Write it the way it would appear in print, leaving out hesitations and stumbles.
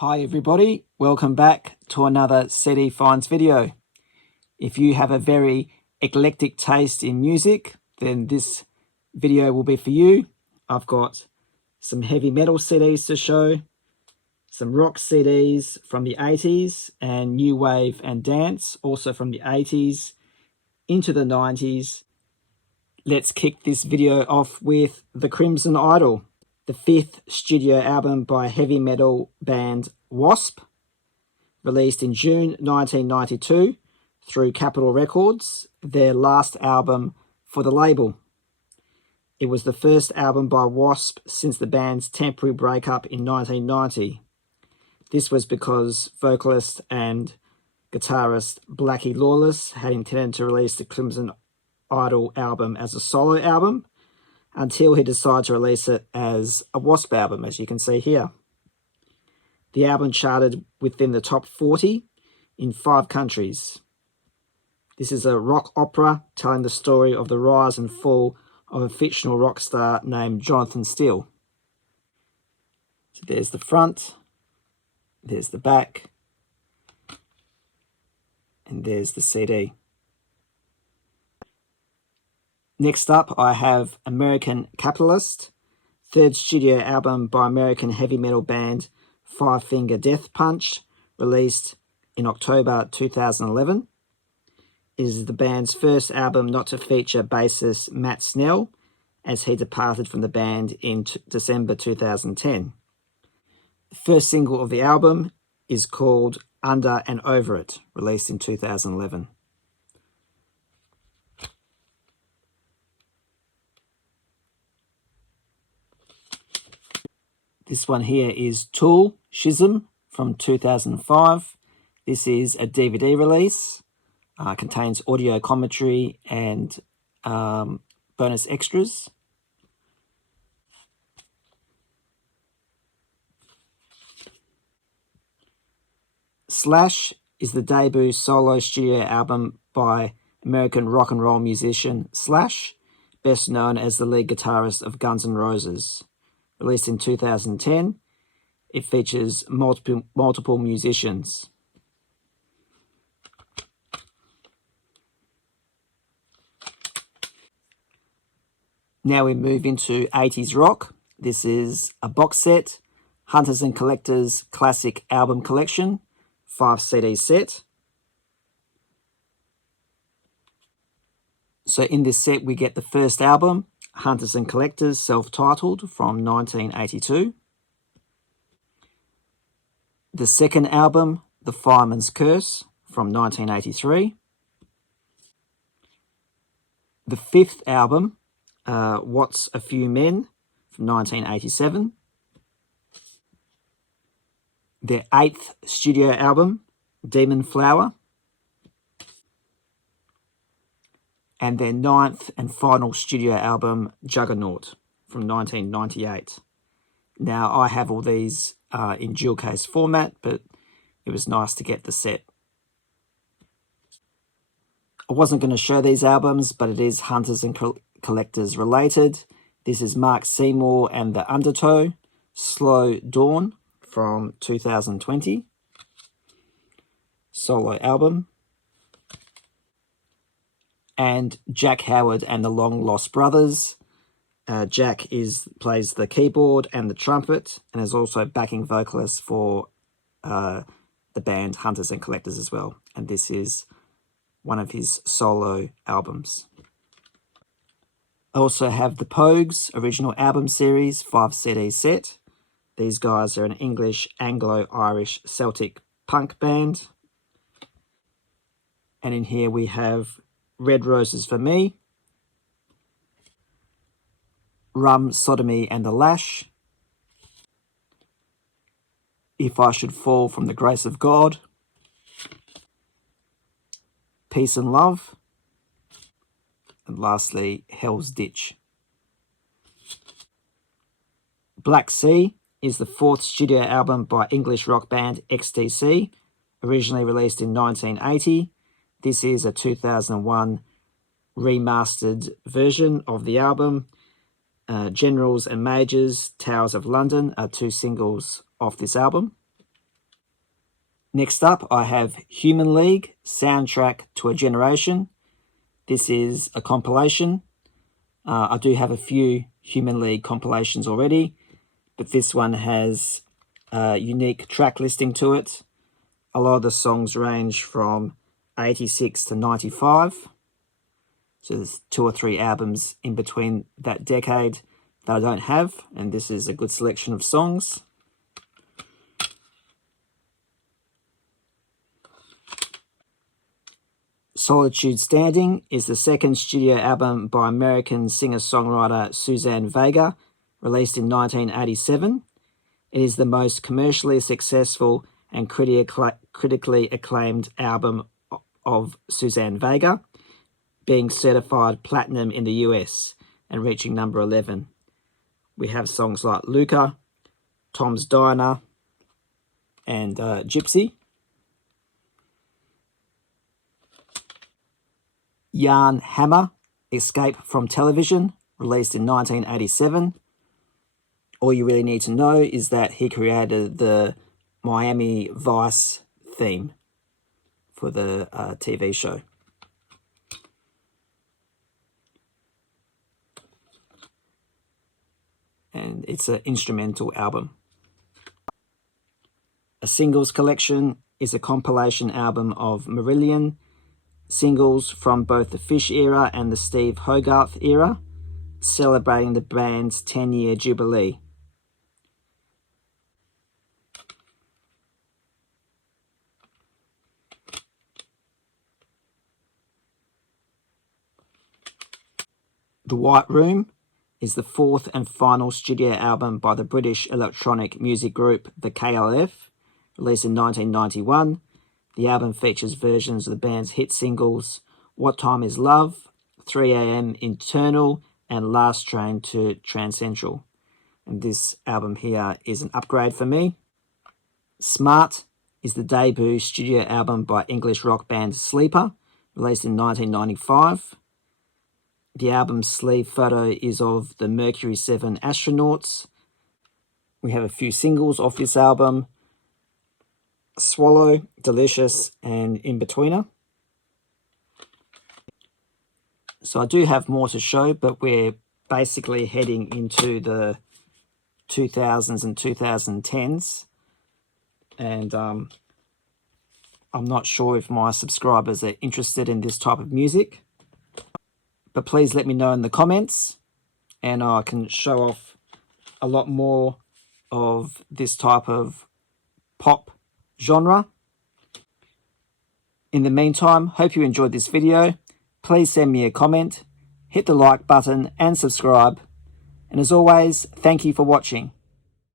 Hi everybody, welcome back to another CD Finds video. If you have a very eclectic taste in music, then this video will be for you. I've got some heavy metal CDs to show, some rock CDs from the 80s and new wave and dance, also from the 80s into the 90s. Let's kick this video off with The Crimson Idol, the fifth studio album by heavy metal band Wasp, released in June 1992 through Capitol Records, their last album for the label. It was the first album by Wasp since the band's temporary breakup in 1990. This was because vocalist and guitarist Blackie Lawless had intended to release the Crimson Idol album as a solo album until he decided to release it as a Wasp album, as you can see here. The album charted within the top 40 in 5 countries. This is a rock opera telling the story of the rise and fall of a fictional rock star named Jonathan Steele. So there's the front, there's the back, and there's the CD. Next up, I have American Capitalist, third studio album by American heavy metal band Five Finger Death Punch, released in October 2011. It is the band's first album not to feature bassist Matt Snell, as he departed from the band in December 2010. The first single of the album is called Under and Over It, released in 2011. This one here is Tool, Schism from 2005. This is a DVD release, contains audio commentary and bonus extras. Slash is the debut solo studio album by American rock and roll musician Slash, best known as the lead guitarist of Guns N' Roses. Released in 2010, it features multiple musicians. Now we move into 80s rock. This is a box set, Hunters and Collectors Classic Album Collection, 5 CD set. So in this set we get the first album, Hunters and Collectors, self-titled, from 1982. The second album, The Fireman's Curse, from 1983. The fifth album, What's a Few Men, from 1987. Their eighth studio album, Demon Flower. And their ninth and final studio album, Juggernaut, from 1998. Now, I have all these in dual case format, but it was nice to get the set. I wasn't going to show these albums, but it is Hunters and Collectors related. This is Mark Seymour and the Undertow, Slow Dawn, from 2020. Solo album. And Jack Howard and the Long Lost Brothers. Jack plays the keyboard and the trumpet, and is also backing vocalist for the band Hunters and Collectors as well. And this is one of his solo albums. I also have the Pogues original album series 5 CD set. These guys are an English, Anglo-Irish, Celtic punk band. And in here we have Red Roses for Me, Rum, Sodomy and the Lash, If I Should Fall from the Grace of God, Peace and Love, and lastly, Hell's Ditch. Black Sea is the fourth studio album by English rock band XTC, originally released in 1980. This is a 2001 remastered version of the album. Generals and Majors, Towers of London are 2 singles off this album. Next up, I have Human League, Soundtrack to a Generation. This is a compilation. I do have a few Human League compilations already, but this one has a unique track listing to it. A lot of the songs range from 86 to 95. So there's 2 or 3 albums in between that decade that I don't have, and this is a good selection of songs. Solitude Standing is the second studio album by American singer-songwriter Suzanne Vega, released in 1987. It is the most commercially successful and critically acclaimed album of Suzanne Vega, being certified platinum in the US and reaching number 11. We have songs like Luca, Tom's Diner, and Gypsy. Jan Hammer, Escape from Television, released in 1987. All you really need to know is that he created the Miami Vice theme for the TV show. And it's an instrumental album. A Singles Collection is a compilation album of Marillion singles from both the Fish era and the Steve Hogarth era, celebrating the band's 10-year jubilee. The White Room is the 4th and final studio album by the British electronic music group The KLF, released in 1991. The album features versions of the band's hit singles What Time Is Love, 3 AM Internal, and Last Train to Transcentral. And this album here is an upgrade for me. Smart is the debut studio album by English rock band Sleeper, released in 1995. The album's sleeve photo is of the Mercury 7 astronauts. We have a few singles off this album: Swallow, Delicious, and In-Betweener. So I do have more to show, but we're basically heading into the 2000s and 2010s. And I'm not sure if my subscribers are interested in this type of music. But please let me know in the comments, and I can show off a lot more of this type of pop genre. In the meantime, hope you enjoyed this video. Please send me a comment, hit the like button and subscribe. And as always, thank you for watching.